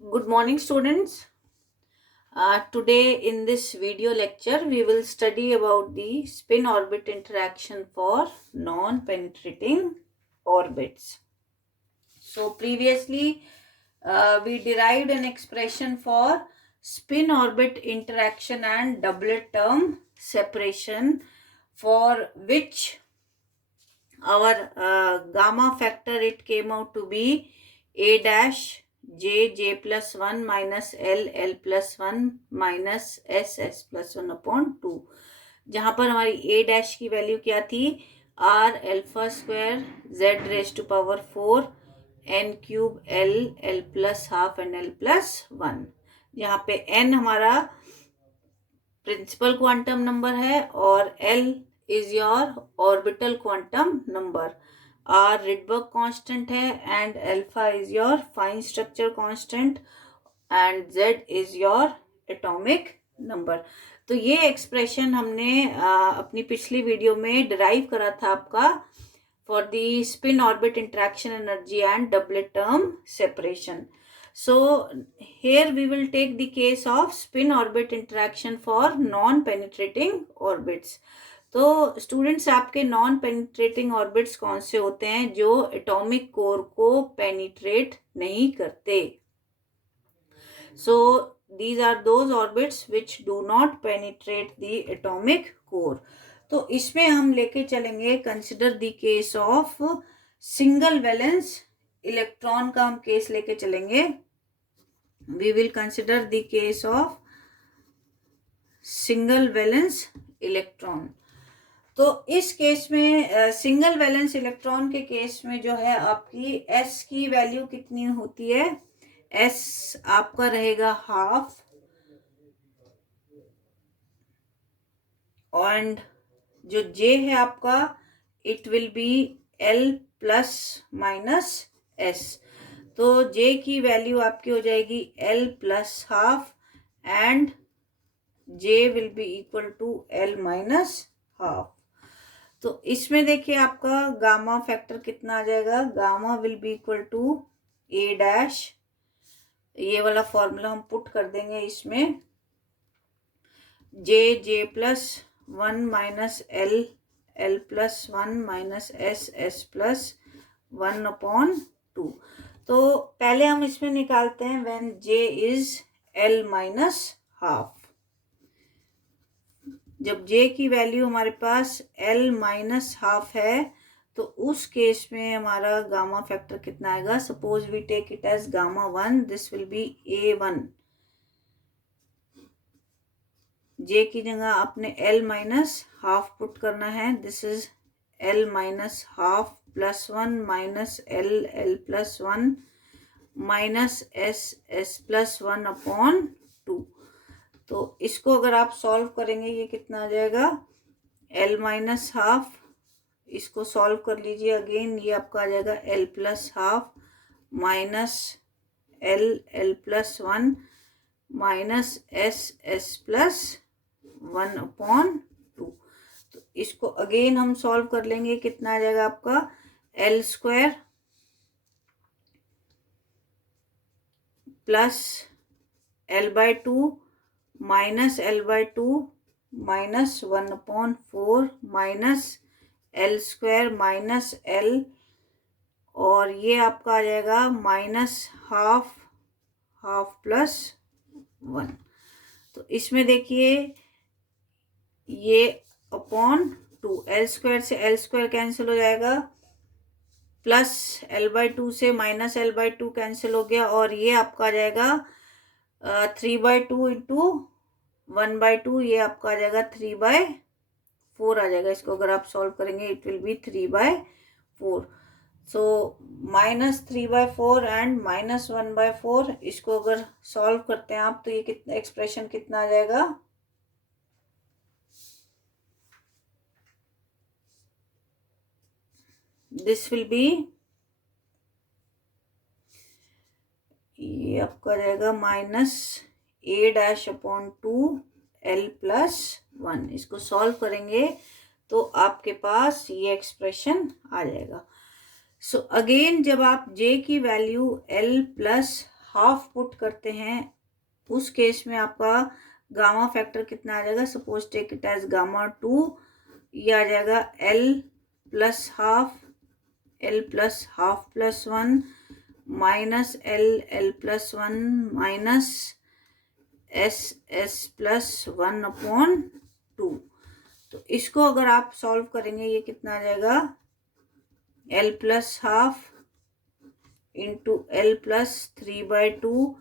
Good morning, students. Today in this video lecture, we will study about the spin-orbit interaction for non-penetrating orbits. So previously, we derived an expression for spin-orbit interaction and doublet term separation, for which our gamma factor, it came out to be a dash j plus 1 minus l plus 1 minus s plus 1 upon 2, जहां पर हमारी a dash की value क्या थी, r alpha square z raise to power 4 n cube l plus half and l plus 1, यहाँ पे n हमारा principal quantum number है और l is your orbital quantum number, R Rydberg constant है and alpha is your fine structure constant and Z is your atomic number. तो ये expression हमने अपनी पिछली वीडियो में डिराइव करा था आपका for the spin orbit interaction energy and doublet term separation. So here we will take the case of spin orbit interaction for non-penetrating orbits. तो स्टूडेंट्स, आपके नॉन पेनिट्रेटिंग ऑर्बिट्स कौन से होते हैं जो एटॉमिक कोर को पेनिट्रेट नहीं करते? So these are those orbits which do not penetrate the atomic core. तो इसमें हम लेके चलेंगे, consider the case of single valence electron का हम केस लेके चलेंगे. We will consider the case of single valence electron. तो इस केस में सिंगल वैलेंस इलेक्ट्रॉन के केस में जो है आपकी s की वैल्यू कितनी होती है? s आपका रहेगा हाफ एंड जो j है आपका it will be l plus minus s. तो j की वैल्यू आपकी हो जाएगी l plus half and j will be equal to l minus half. तो इसमें देखिए आपका गामा फैक्टर कितना आ जाएगा, gamma will be equal to a dash, ये वाला फॉर्मूला हम पुट कर देंगे इसमें, j plus 1 minus l plus 1 minus s plus 1 upon 2. तो पहले हम इसमें निकालते हैं when j is l minus half. जब j की वैल्यू हमारे पास l माइनस हाफ है तो उस केस में हमारा गामा फैक्टर कितना आएगा? Suppose we take it as gamma 1, this will be a1. j की जगह आपने l माइनस हाफ पुट करना है, this is l minus half plus 1 minus l plus 1 minus s plus 1 upon 2. तो इसको अगर आप सॉल्व करेंगे ये कितना आ जाएगा? l माइनस हाफ, इसको सॉल्व कर लीजिए अगेन, ये आपका आ जाएगा l plus half minus l plus 1 minus s plus 1 upon 2. तो इसको अगेन हम सॉल्व कर लेंगे, कितना आ जाएगा आपका? l square plus l by 2 minus l by 2 minus 1 upon 4 minus l square minus l, और ये आपका आ जाएगा माइनस हाफ प्लस 1. तो इसमें देखिए ये अपॉन 2, l स्क्वायर से l स्क्वायर कैंसिल हो जाएगा, प्लस l बाय 2 से माइनस l बाय 2 कैंसिल हो गया, और ये आपका आ जाएगा 3 बाय 2 इंटू 1 बाय 2, ये आपका आ जाएगा 3 बाय 4 आ जाएगा. इसको अगर आप सॉल्व करेंगे it will be 3 by 4. So minus 3 by 4 and minus 1 by 4, इसको अगर सॉल्व करते हैं आप तो ये कितना एक्सप्रेशन कितना आ जाएगा? दिस विल बी, ये आपका रहेगा minus a dash upon 2 l plus 1. इसको सॉल्व करेंगे तो आपके पास ये एक्सप्रेशन आ जाएगा. सो अगेन जब आप j की value l plus half put करते हैं उस केस में आपका गामा फैक्टर कितना आ जाएगा, suppose take it as gamma 2, ये आ जाएगा L plus half plus 1 minus L plus 1 minus S plus 1 upon 2। तो इसको अगर आप सॉल्व करेंगे ये कितना आ जाएगा, L plus half into L plus 3/2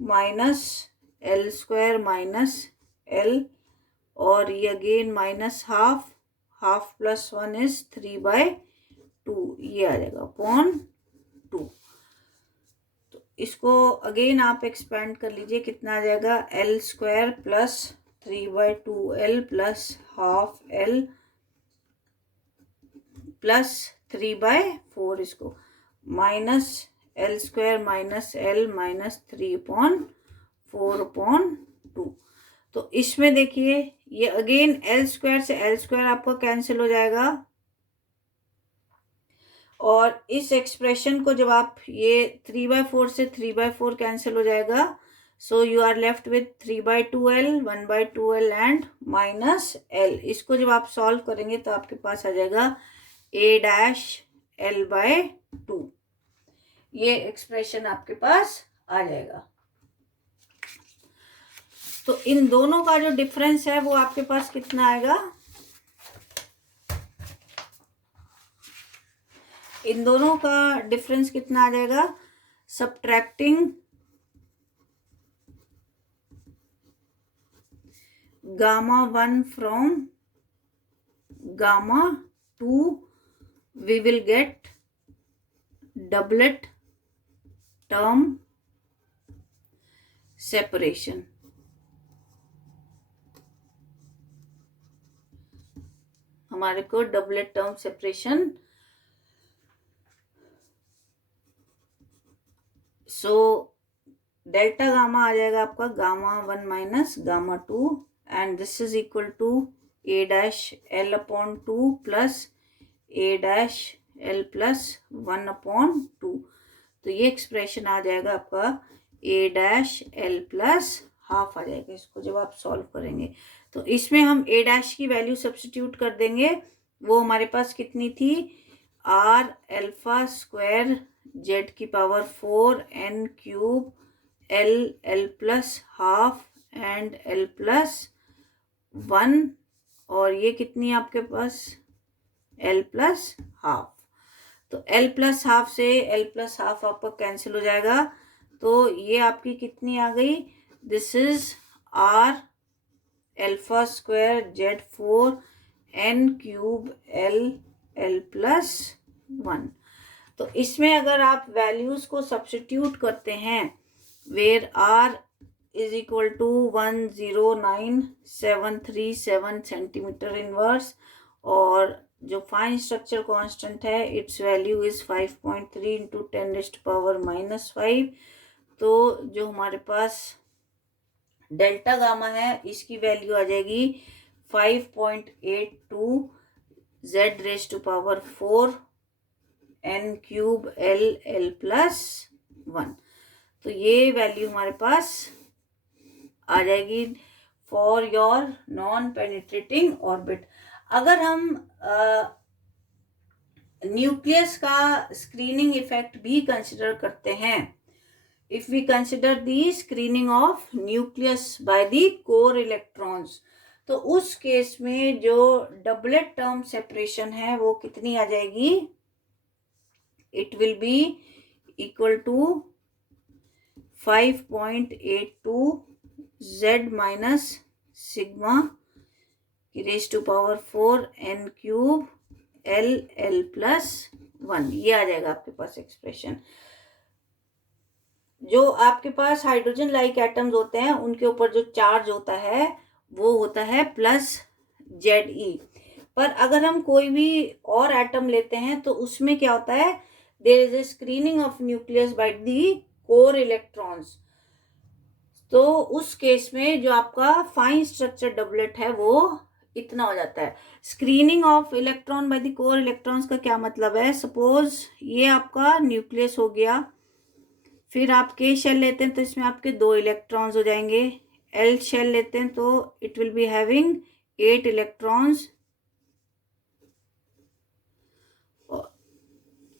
minus L square minus L, और ये again minus half plus 1 is 3/2, ये आ जाएगा अपॉन 2। तो इसको अगेन आप एक्सपेंड कर लीजिए, कितना आ जाएगा, L square plus 3/2L plus half L plus 3/4, इसको minus L square minus L minus 3/4/2। तो इसमें देखिए ये अगेन L स्क्वायर से L स्क्वायर आपका कैंसिल हो जाएगा, और इस एक्सप्रेशन को जब आप ये 3/4 से 3/4 कैंसिल हो जाएगा, so you are left with 3/2L 1/2L and minus L। इसको जब आप सॉल्व करेंगे तो आपके पास आ जाएगा A-L/2, ये एक्सप्रेशन आपके पास आ जाएगा। तो इन दोनों का जो डिफरेंस है वो आपके पास कितना आएगा, इन दोनों का डिफरेंस कितना आ जाएगा, subtracting gamma 1 from gamma 2, we will get doublet term separation। हमारे को doublet term separation, so delta gamma आ जाएगा आपका gamma 1 minus gamma 2, and this is equal to A-L/2 plus A-L plus 1/2। तो ये एक्सप्रेशन आ जाएगा आपका A-L प्लस हाफ आ जाएगा, इसको जब आप सॉल्व करेंगे। तो इसमें हम A' की वैल्यू सब्स्टिट्यूट कर देंगे, वो हमारे पास कितनी थी, R अल्फा स्क्वायर Z की power 4 N cube L plus half and L plus 1, और ये कितनी है आपके पास, L प्लस हाफ। तो L प्लस हाफ से L प्लस हाफ आपका कैंसिल हो जाएगा, तो ये आपकी कितनी आ गई, this is R alpha square Z4 N cube L plus 1। तो इसमें अगर आप वैल्यूज को सब्स्टिट्यूट करते हैं, where R is equal to 109,737 centimetre inverse, और जो फाइन स्ट्रक्चर कांस्टेंट है इट्स वैल्यू इज 5.3 इंटू 10⁻⁻5। तो जो हमारे पास डेल्टा गामा है इसकी वैल्यू आ जाएगी 5.82 Z⁻⁴ N cube L plus 1। तो ये वैल्यू हमारे पास आ जाएगी for your non penetrating orbit. अगर हम न्यूक्लियस का स्क्रीनिंग इफेक्ट भी कंसिडर करते हैं, if we consider the screening of nucleus by the core electrons, तो उस केस में जो डबलेट टर्म सेपरेशन है वो कितनी आ जाएगी, it will be equal to 5.82 Z minus sigma की raise to power 4 N cube L plus 1, ये आ जाएगा आपके पास एक्सप्रेशन। जो आपके पास हाइड्रोजन लाइक एटम्स होते हैं उनके ऊपर जो चार्ज होता है वो होता है प्लस Ze, पर अगर हम कोई भी और एटम लेते हैं तो उसमें क्या होता है, there is a screening of nucleus by the core electrons. तो उस केस में जो आपका फाइन स्ट्रक्चर डबलेट है वो इतना हो जाता है। Screening of electron by the core electrons का क्या मतलब है, सपोज ये आपका न्यूक्लियस हो गया, फिर आप K शेल लेते हैं तो इसमें आपके 2 इलेक्ट्रॉन्स हो जाएंगे। L शेल लेते हैं तो it will be having 8 electrons.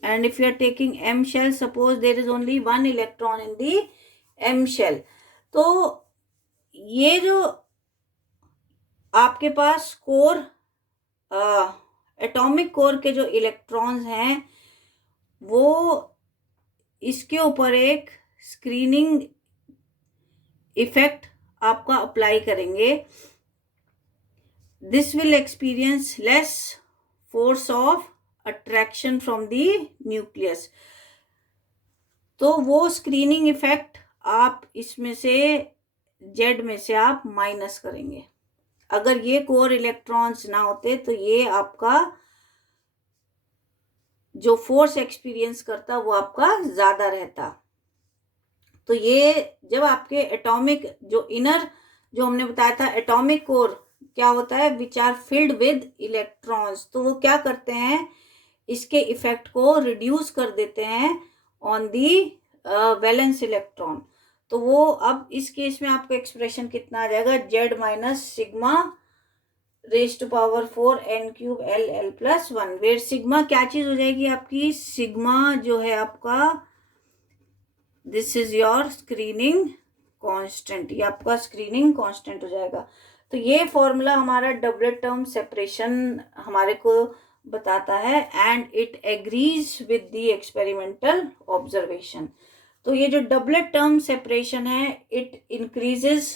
And if you are taking M shell, suppose there is only 1 electron in the M shell. तो ये जो आपके पास कोर, एटॉमिक कोर के जो इलेक्ट्रॉन्स हैं वो इसके ऊपर एक स्क्रीनिंग इफेक्ट आपका अप्लाई करेंगे। This will experience less force of attraction from the nucleus. तो वो स्क्रीनिंग इफेक्ट आप इसमें से जेड में से आप माइनस करेंगे। अगर ये कोर इलेक्ट्रॉन्स ना होते तो ये आपका जो फोर्स एक्सपीरियंस करता वो आपका ज्यादा रहता। तो ये जब आपके एटॉमिक जो इनर जो हमने बताया था एटॉमिक कोर क्या होता है, which are filled with electrons, तो वो क्या करते हैं, इसके इफेक्ट को रिड्यूस कर देते हैं ऑन दी वैलेंस इलेक्ट्रॉन। तो वो अब इस केस में आपका एक्सप्रेशन कितना आ जाएगा, z minus sigma raise to power 4 n cube L L plus 1, where sigma क्या चीज हो जाएगी आपकी, सिग्मा जो है आपका this is your screening constant, ये आपका स्क्रीनिंग कांस्टेंट हो जाएगा। तो ये फॉर्मूला हमारा डबलेट टर्म सेपरेशन हमारे को बताता है and it agrees with the experimental observation. तो ये जो डबलेट टर्म सेपरेशन है it increases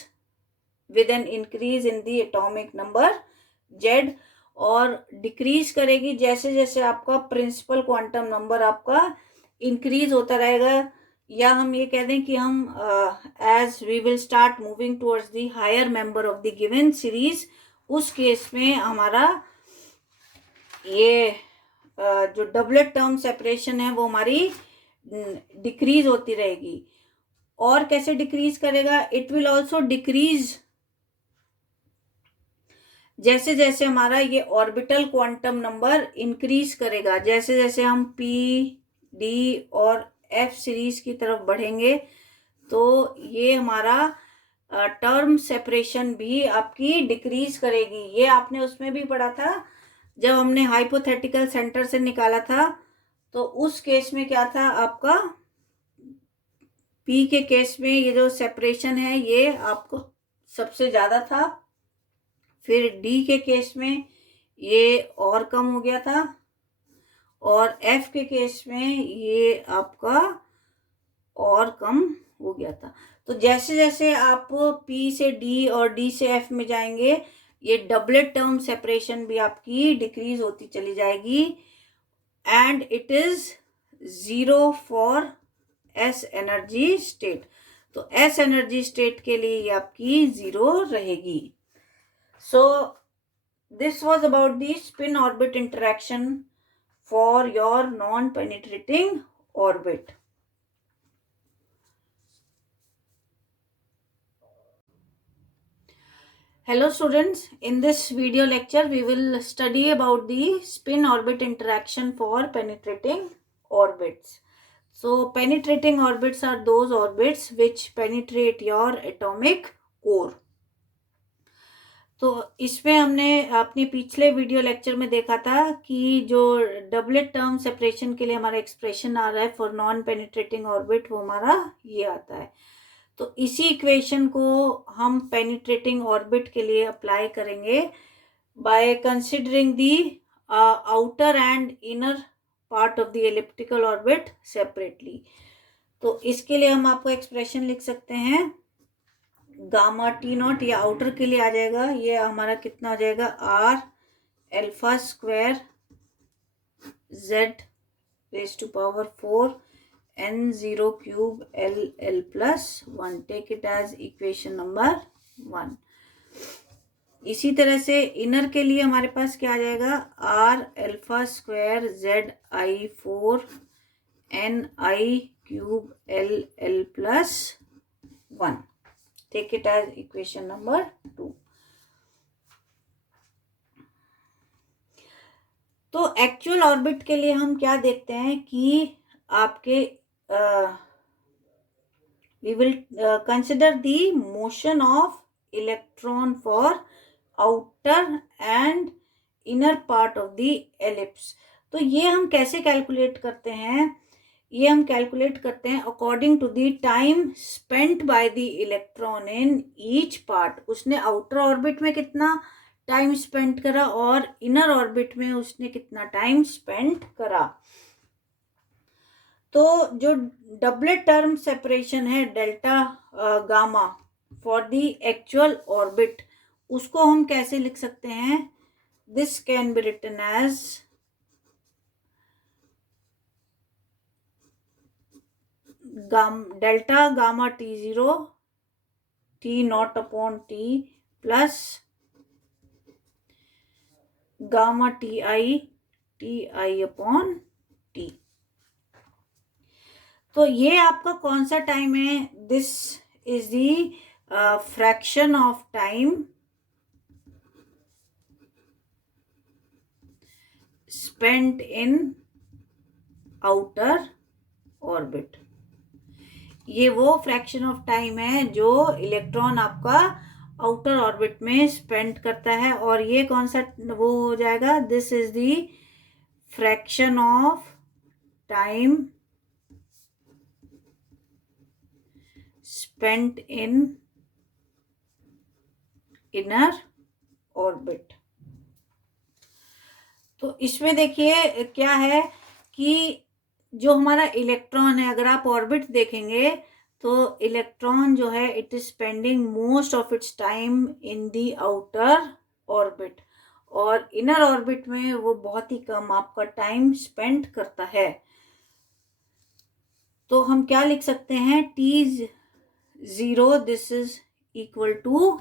with an increase in the atomic number Z और डिक्रीज करेगी जैसे जैसे आपका प्रिंसिपल क्वांटम नंबर आपका इंक्रीज होता रहेगा, या हम ये कह दें कि हम as we will start moving towards the higher member of the given series, उस केस में हमारा ये जो डबलेट टर्म सेपरेशन है वो हमारी डिक्रीज होती रहेगी। और कैसे डिक्रीज करेगा, इट विल ऑल्सो डिक्रीज जैसे जैसे हमारा ये ऑर्बिटल क्वांटम नंबर इंक्रीज करेगा, जैसे जैसे हम पी डी और एफ सीरीज की तरफ बढ़ेंगे तो ये हमारा टर्म सेपरेशन भी आपकी डिक्रीज करेगी। ये आपने उसमें भी पढ़ा था जब हमने हाइपोथेटिकल सेंटर से निकाला था, तो उस केस में क्या था आपका, पी के केस में ये जो सेपरेशन है ये आपको सबसे ज्यादा था, फिर डी के केस में ये और कम हो गया था, और एफ के केस में ये आपका और कम हो गया था। तो जैसे जैसे आप पी से डी और डी से एफ में जाएंगे ये डबलेट टर्म सेपरेशन भी आपकी डिक्रीज होती चली जाएगी and it is 0 for S energy state. तो एस एनर्जी स्टेट के लिए ये आपकी 0 रहेगी। So this was about the spin orbit interaction for your non-penetrating orbit. Hello students, in this video lecture we will study about the spin orbit interaction for penetrating orbits. So penetrating orbits are those orbits which penetrate your atomic core. तो इसमें हमने अपने पिछले video lecture में देखा था कि जो डबलेट टर्म सेपरेशन के लिए हमारा एक्सप्रेशन आ रहा है फॉर नॉन पेनिट्रेटिंग ऑर्बिट वो हमारा ये आता है। तो इसी इक्वेशन को हम पेनिट्रेटिंग ऑर्बिट के लिए अप्लाई करेंगे by considering the outer and inner part of the elliptical orbit separately. तो इसके लिए हम आपको एक्सप्रेशन लिख सकते हैं गामा टी नॉट, ये आउटर के लिए आ जाएगा, ये हमारा कितना हो जाएगा R alpha square Z raise to power 4 N 0 cube L L plus 1, take it as equation number 1। इसी तरह से इनर के लिए हमारे पास क्या आ जाएगा R alpha square Z I 4 N I cube L L plus 1, take it as equation number 2। तो एक्चुअल ऑर्बिट के लिए हम क्या देखते हैं कि आपके We will consider the motion of electron for outer and inner part of the ellipse. तो ये हम कैसे कैलकुलेट करते हैं? ये हम कैलकुलेट करते हैं according to the time spent by the electron in each part. उसने आउटर ऑर्बिट में कितना टाइम स्पेंड करा और इनर ऑर्बिट में उसने कितना टाइम स्पेंड करा. तो जो डबलेट टर्म सेपरेशन है delta gamma for the actual orbit, उसको हम कैसे लिख सकते हैं? This can be written as delta gamma T0 T0 upon T plus gamma TI upon T. तो ये आपका कौन सा टाइम है? This is the fraction of time spent in outer orbit. ये वो फ्रैक्शन ऑफ टाइम है जो इलेक्ट्रॉन आपका आउटर ऑर्बिट में स्पेंड करता है. और ये कौन सा वो हो जाएगा? This is the fraction of time spent in inner orbit. तो इसमें देखिए क्या है कि जो हमारा इलेक्ट्रॉन है, अगर आप ऑर्बिट देखेंगे तो इलेक्ट्रॉन जो है it is spending most of its time in the outer orbit, और इनर ऑर्बिट में वो बहुत ही कम आपका टाइम स्पेंड करता है. तो हम क्या लिख सकते हैं? T0 this is equal to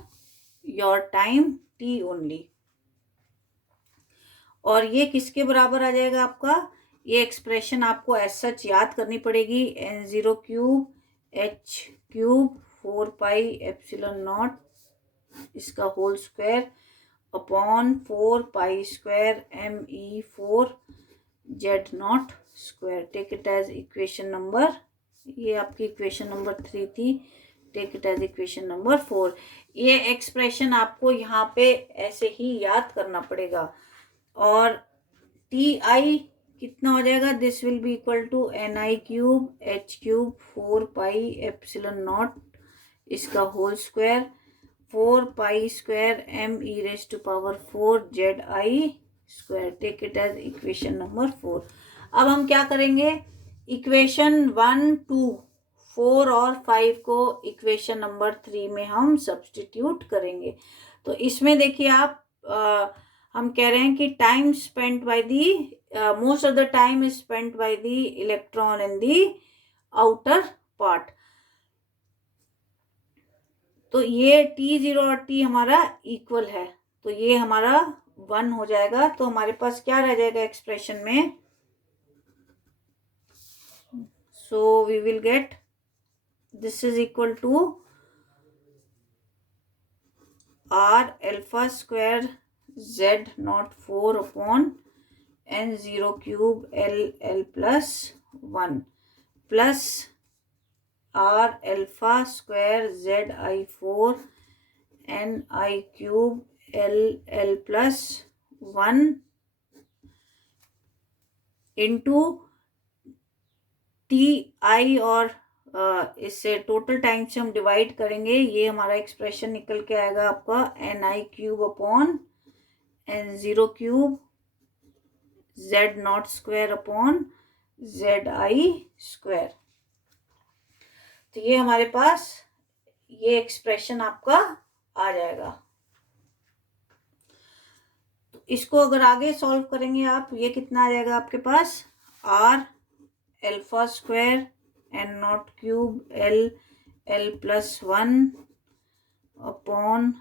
your time T only. और ये किसके बराबर आ जाएगा आपका? ये एक्सप्रेशन आपको एज सच याद करनी पड़ेगी. N0 cube H cube 4 pi epsilon naught इसका whole square upon 4 pi square ME4 Z0 square. Take it as equation number, ये आपकी इक्वेशन नंबर 3 थी. Take it as equation number 4. ये एक्सप्रेशन आपको यहाँ पे ऐसे ही याद करना पड़ेगा. और Ti कितना हो जाएगा? This will be equal to Ni cube H cube 4 pi epsilon naught इसका whole square 4 pi square ME raise to power 4 ZI square. Take it as equation number 4. अब हम क्या करेंगे? इक्वेशन 1, 2, 4 और 5 को इक्वेशन नंबर 3 में हम सब्सटीट्यूट करेंगे. तो इसमें देखिए आप हम कह रहे हैं कि time spent by the most of the time is spent by the electron in the outer part. तो ये T0 और T हमारा इक्वल है, तो ये हमारा 1 हो जाएगा. तो हमारे पास क्या रह जाएगा एक्सप्रेशन में? So we will get this is equal to R alpha square Z0 4 upon N0 cube L plus 1 plus R alpha square ZI4 NI cube L plus 1 into TI, और इससे टोटल टाइम से हम divide करेंगे. ये हमारा expression निकल के आएगा आपका NI cube upon N0 cube Z0 square upon ZI square. तो ये हमारे पास ये एक्सप्रेशन आपका आ जाएगा. तो इसको अगर आगे सॉल्व करेंगे आप, ये कितना आ जाएगा आपके पास? R alpha square N0 cube L plus 1 upon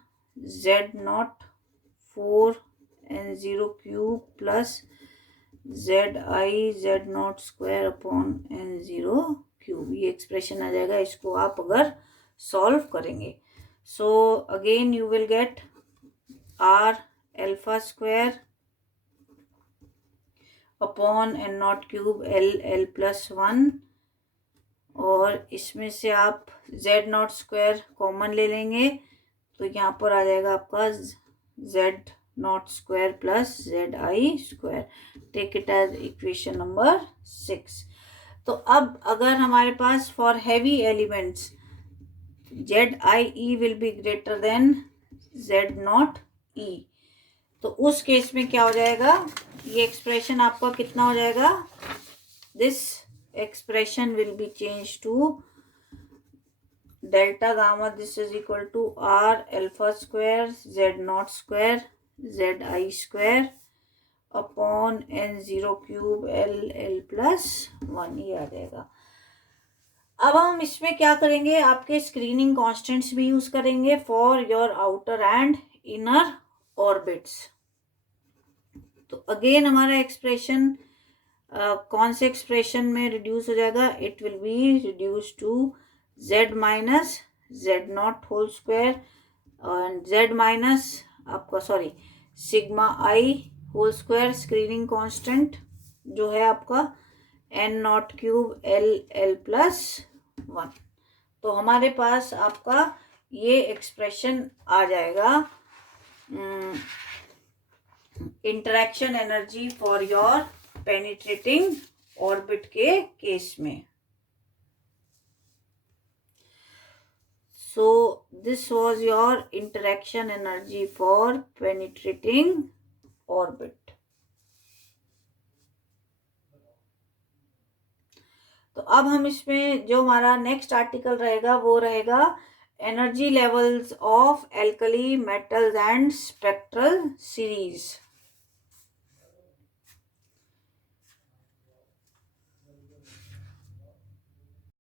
Z0 4 N0 cube plus ZI Z0 square upon N0 cube. ये एक्सप्रेशन आ जाएगा इसको आप अगर सॉल्व करेंगे. So again you will get R alpha square upon N0 cube L plus 1 और इसमें से आप जेड नॉट स्क्वायर कॉमन ले लेंगे तो यहाँ पर आ जाएगा आपका Z naught square plus Z I square. Take it as equation number 6. तो अब अगर हमारे पास for heavy elements Z I E will be greater than Z naught E, तो उस केस में क्या हो जाएगा, ये एक्सप्रेशन आपका कितना हो जाएगा, this expression will be change to delta gamma this is equal to R alpha square Z naught square Z I square upon N zero cube L L plus 1, ये आ जाएगा. अब हम इसमें क्या करेंगे, आपके स्क्रीनिंग कांस्टेंट्स भी यूज करेंगे for your outer and inner orbits. तो अगेन हमारा एक्सप्रेशन कौन से एक्सप्रेशन में रिड्यूस हो जाएगा, it will be reduce to Z minus Z naught whole square and Z minus आपका sigma I whole square screening constant जो है आपका N naught cube L L plus 1. तो हमारे पास आपका ये एक्सप्रेशन आ जाएगा interaction energy for your penetrating orbit के केस में. So this was your interaction energy for penetrating orbit. तो अब हम इसमें जो हमारा नेक्स्ट आर्टिकल रहेगा वो रहेगा energy levels of alkali metals and spectral series.